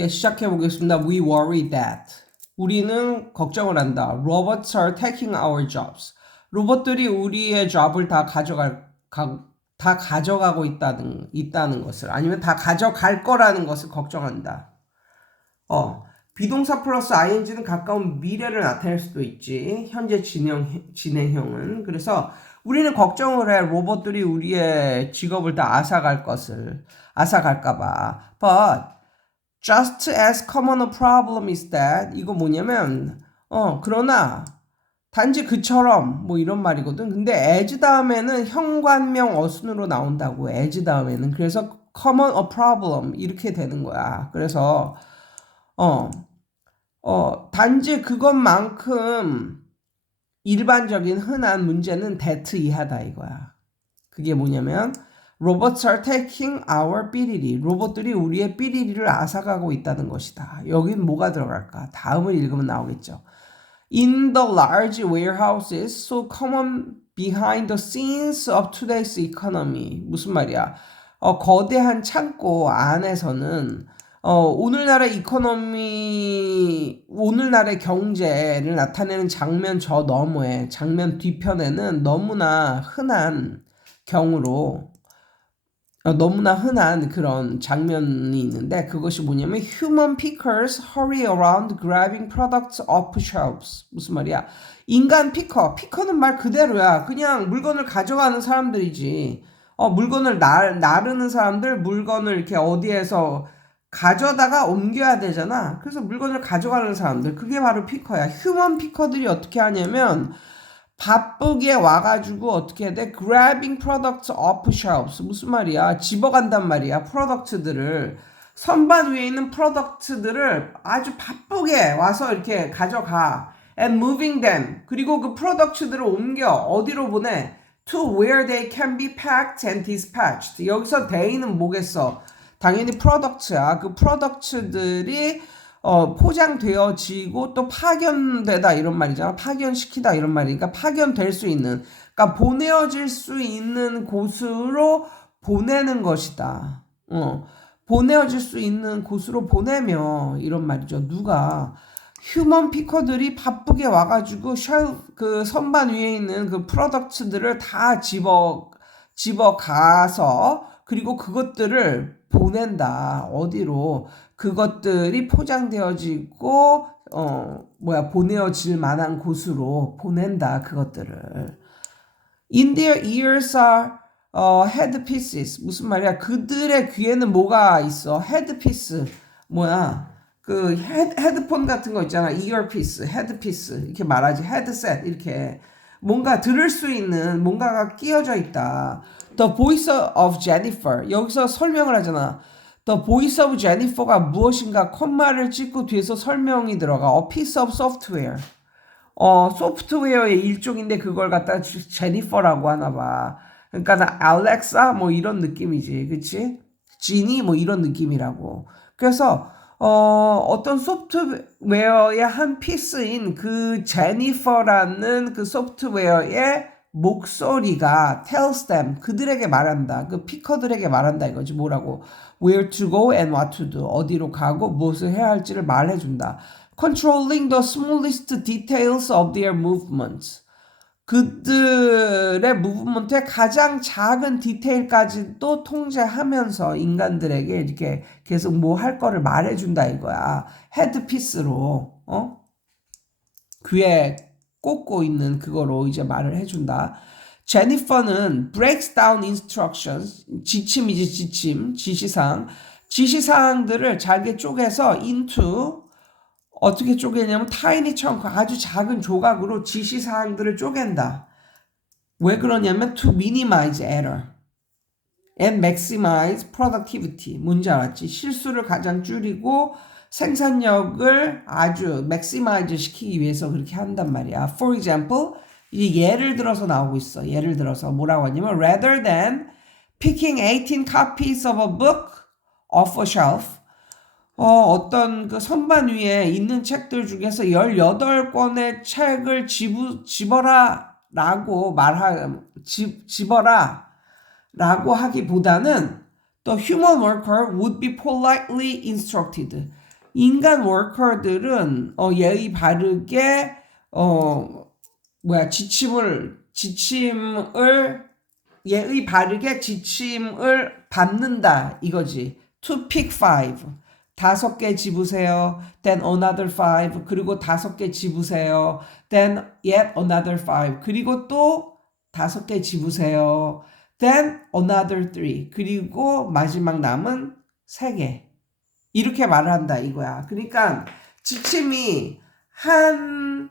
예, 시작해 보겠습니다. We worry that. 우리는 걱정을 한다. Robots are taking our jobs. 로봇들이 우리의 job을 다 가져갈 가, 다 가져가고 있다는 있다는 것을 아니면 다 가져갈 거라는 것을 걱정한다. 어, 비동사 플러스 ing는 가까운 미래를 나타낼 수도 있지. 현재 진행 진행형은 그래서 우리는 걱정을 해. 로봇들이 우리의 직업을 다 앗아갈 것을 앗아갈까봐. But just as common a problem is that 이거 뭐냐면 어 그러나 단지 그처럼 뭐 이런 말이거든. 근데 as 다음에는 현관명 어순으로 나온다고. as 다음에는 그래서 common a problem 이렇게 되는 거야. 그래서 어, 어, 단지 그것만큼 일반적인 흔한 문제는 that 이하다 이거야. 그게 뭐냐면 robots are taking our 삐리리. 로봇들이 우리의 삐리리를 앗아가고 있다는 것이다. 여긴 뭐가 들어갈까? 다음을 읽으면 나오겠죠. In the large warehouses so common behind the scenes of today's economy. 무슨 말이야? 어, 거대한 창고 안에서는 어, 오늘날의 이코노미, 오늘날의 경제를 나타내는 장면 저 너머에, 장면 뒤편에는 너무나 흔한 경우로, 어, 너무나 흔한 그런 장면이 있는데, 그것이 뭐냐면, human pickers hurry around grabbing products off shelves. 무슨 말이야? 인간 피커. 피커는 말 그대로야. 그냥 물건을 가져가는 사람들이지. 어, 물건을 나, 나르는 사람들, 물건을 이렇게 어디에서 가져다가 옮겨야 되잖아. 그래서 물건을 가져가는 사람들. 그게 바로 피커야. 휴먼 피커들이 어떻게 하냐면 바쁘게 와가지고 어떻게 해야 돼? grabbing products off shelves. 무슨 말이야? 집어간단 말이야. 프로덕트들을. 선반 위에 있는 프로덕트들을 아주 바쁘게 와서 이렇게 가져가. and moving them. 그리고 그 프로덕트들을 옮겨. 어디로 보내? to where they can be packed and dispatched. 여기서 they는 뭐겠어? 당연히 프로덕트야. 그 프로덕트들이 어, 포장되어지고 또 파견되다 이런 말이잖아. 파견시키다 이런 말이니까 파견될 수 있는, 그러니까 보내어질 수 있는 곳으로 보내는 것이다. 어, 보내어질 수 있는 곳으로 보내며 이런 말이죠. 누가 휴먼 피커들이 바쁘게 와가지고 셜그 선반 위에 있는 그 프로덕트들을 다 집어 집어 가서 그리고 그것들을 보낸다. 어디로? 그것들이 포장되어지고, 어, 뭐야, 보내어질 만한 곳으로 보낸다. 그것들을. In their ears are 어, headpieces. 무슨 말이야? 그들의 귀에는 뭐가 있어? headpiece. 뭐야? 그 헤드, 헤드폰 같은 거 있잖아. earpiece, headpiece. 이렇게 말하지. headset. 이렇게. 뭔가 들을 수 있는 뭔가가 끼어져 있다. The Voice of Jennifer. 여기서 설명을 하잖아. The Voice of Jennifer가 무엇인가 콤마를 찍고 뒤에서 설명이 들어가. A piece of software. 어, 소프트웨어의 일종인데 그걸 갖다 제니퍼라고 하나 봐. 그러니까 나 알렉사 뭐 이런 느낌이지. 그치? 지니 뭐 이런 느낌이라고. 그래서 어, 어떤 소프트웨어의 한 피스인 그 제니퍼라는 그 소프트웨어의 목소리가 tells them 그들에게 말한다. 그 피커들에게 말한다 이거지. 뭐라고? where to go and what to do. 어디로 가고 무엇을 해야 할지를 말해 준다. controlling the smallest details of their movements. 그들의 무브먼트의 가장 작은 디테일까지도 통제하면서 인간들에게 이렇게 계속 뭐 할 거를 말해준다 이거야. 헤드피스로, 어? 귀에 꽂고 있는 그거로 이제 말을 해준다. 제니퍼는 breaks down instructions, 지침이지 지침, 지시사항. 지시사항들을 잘게 쪼개서 into 어떻게 쪼개냐면 타이니 청크 아주 작은 조각으로 지시사항들을 쪼갠다. 왜 그러냐면 to minimize error and maximize productivity. 뭔지 알았지? 실수를 가장 줄이고 생산력을 아주 maximize 시키기 위해서 그렇게 한단 말이야. For example, 이제 예를 들어서 나오고 있어. 예를 들어서 뭐라고 하냐면 rather than picking 18 copies of a book off a shelf 어, 어떤 그 선반 위에 있는 책들 중에서 18권의 책을 집우, 집어라 라고 말하, 집, 집어라 라고 하기보다는 the human worker would be politely instructed. 인간 워커들은 어, 예의 바르게 어 뭐야 지침을 지침을 예의 바르게 지침을 받는다 이거지. To pick five. 다섯 개 집으세요. Then another five. 그리고 다섯 개 집으세요. Then yet another five. 그리고 또 다섯 개 집으세요. Then another three. 그리고 마지막 남은 세 개. 이렇게 말을 한다 이거야. 그러니까 지침이 한,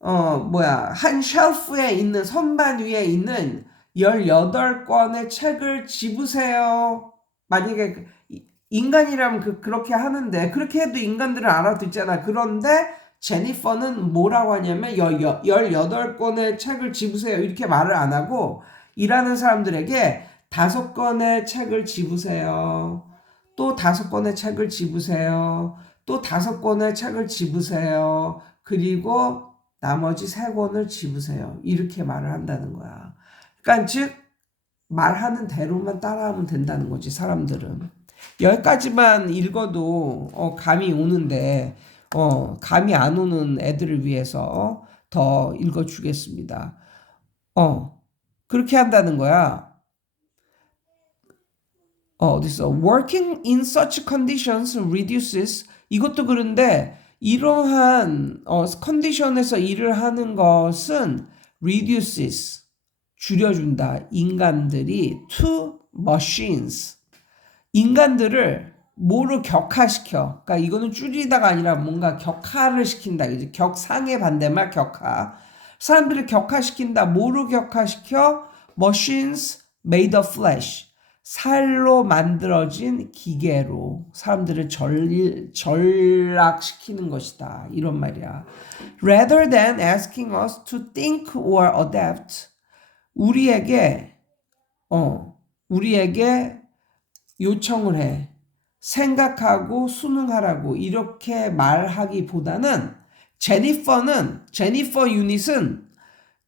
어, 뭐야, 한 쉘프에 있는, 선반 위에 있는 18권의 책을 집으세요. 만약에 그 이- 인간이라면 그, 그렇게 하는데, 그렇게 해도 인간들은 알아듣잖아. 그런데 제니퍼는 뭐라고 하냐면, 여, 여, 18권의 책을 집으세요. 이렇게 말을 안 하고, 일하는 사람들에게 다섯 권의 책을 집으세요. 또 다섯 권의 책을 집으세요. 또 다섯 권의 책을 집으세요. 그리고 나머지 세 권을 집으세요. 이렇게 말을 한다는 거야. 그러니까 즉 말하는 대로만 따라하면 된다는 거지 사람들은. 여기까지만 읽어도 어, 감이 오는데 어, 감이 안 오는 애들을 위해서 더 읽어주겠습니다. 어, 그렇게 한다는 거야. 어, 어딨어? Working in such conditions reduces 이것도 그런데 이러한 어, 컨디션에서 일을 하는 것은 reduces 줄여준다. 인간들이 to machines 인간들을 뭐로 격화시켜? 그러니까 이거는 줄이다가 아니라 뭔가 격화를 시킨다. 이제 격상의 반대말 격화. 사람들을 격화시킨다. 뭐로 격화시켜? Machines made of flesh. 살로 만들어진 기계로 사람들을 절, 전락시키는 것이다. 이런 말이야. Rather than asking us to think or adapt, 우리에게, 어, 우리에게 요청을 해. 생각하고 수능하라고 이렇게 말하기보다는 제니퍼는, 제니퍼 유닛은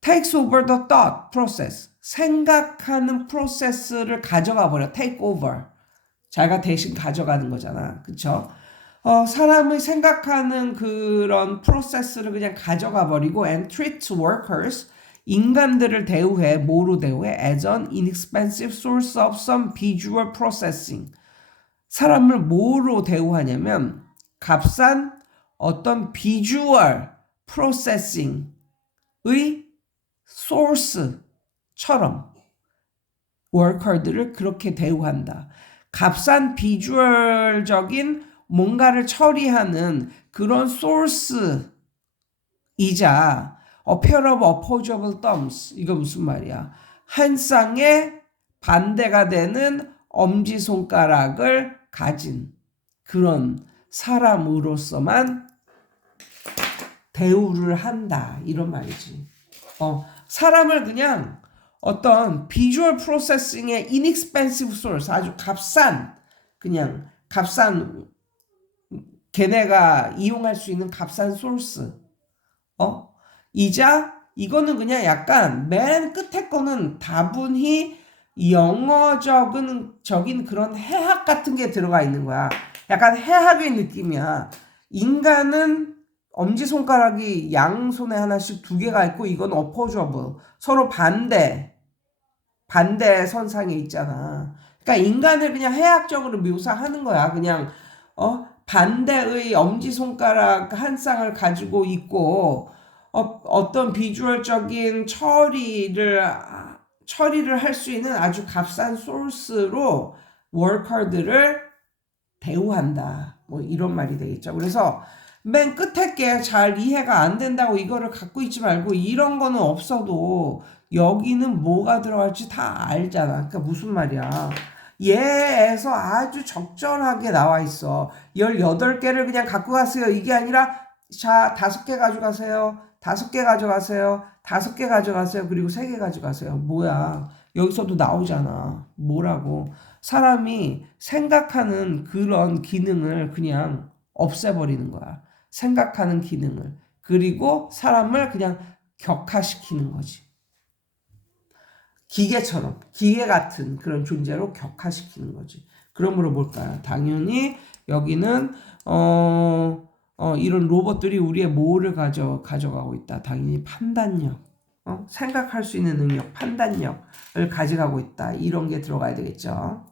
takes over the thought process. 생각하는 프로세스를 가져가 버려. take over. 자기가 대신 가져가는 거잖아. 그쵸? 어, 사람의 생각하는 그런 프로세스를 그냥 가져가 버리고 and treat workers 인간들을 대우해 뭐로 대우해 as an inexpensive source of some visual processing 사람을 뭐로 대우하냐면 값싼 어떤 비주얼 프로세싱의 소스 처럼 워커들을 그렇게 대우한다. 값싼 비주얼적인 뭔가를 처리하는 그런 소스이자 a pair of opposable 이거 무슨 말이야? 한 쌍의 반대가 되는 엄지 손가락을 가진 그런 사람으로서만 대우를 한다 이런 말이지. 어, 사람을 그냥 어떤 비주얼 프로세싱의 inexpensive source 아주 값싼 그냥 값싼 걔네가 이용할 수 있는 값싼 소스 어 이자 이거는 그냥 약간 맨 끝에 거는 다분히 영어적인 적인 그런 해학 같은 게 들어가 있는 거야. 약간 해학의 느낌이야. 인간은 엄지손가락이 양손에 하나씩 두 개가 있고 이건 어퍼저블 서로 반대 반대 선상에 있잖아. 그러니까 인간을 그냥 해학적으로 묘사하는 거야. 그냥 어 반대의 엄지 손가락 한 쌍을 가지고 있고 어, 어떤 비주얼적인 처리를 처리를 할 수 있는 아주 값싼 소스로 워커들을 대우한다. 뭐 이런 말이 되겠죠. 그래서 맨 끝에 게 잘 이해가 안 된다고 이거를 갖고 있지 말고 이런 거는 없어도 여기는 뭐가 들어갈지 다 알잖아. 그러니까 무슨 말이야. 얘에서 아주 적절하게 나와 있어. 18개를 그냥 갖고 가세요. 이게 아니라 자, 다섯 개 가져가세요. 다섯 개 가져가세요. 다섯 개 가져가세요. 그리고 세개 가져가세요. 뭐야. 여기서도 나오잖아. 뭐라고. 사람이 생각하는 그런 기능을 그냥 없애버리는 거야. 생각하는 기능을. 그리고 사람을 그냥 격화시키는 거지. 기계처럼, 기계 같은 그런 존재로 격화시키는 거지. 그러므로 뭘까요? 당연히 여기는 어, 어, 이런 로봇들이 우리의 뭐를 가져 가져가고 있다. 당연히 판단력, 어? 생각할 수 있는 능력, 판단력을 가져가고 있다. 이런 게 들어가야 되겠죠.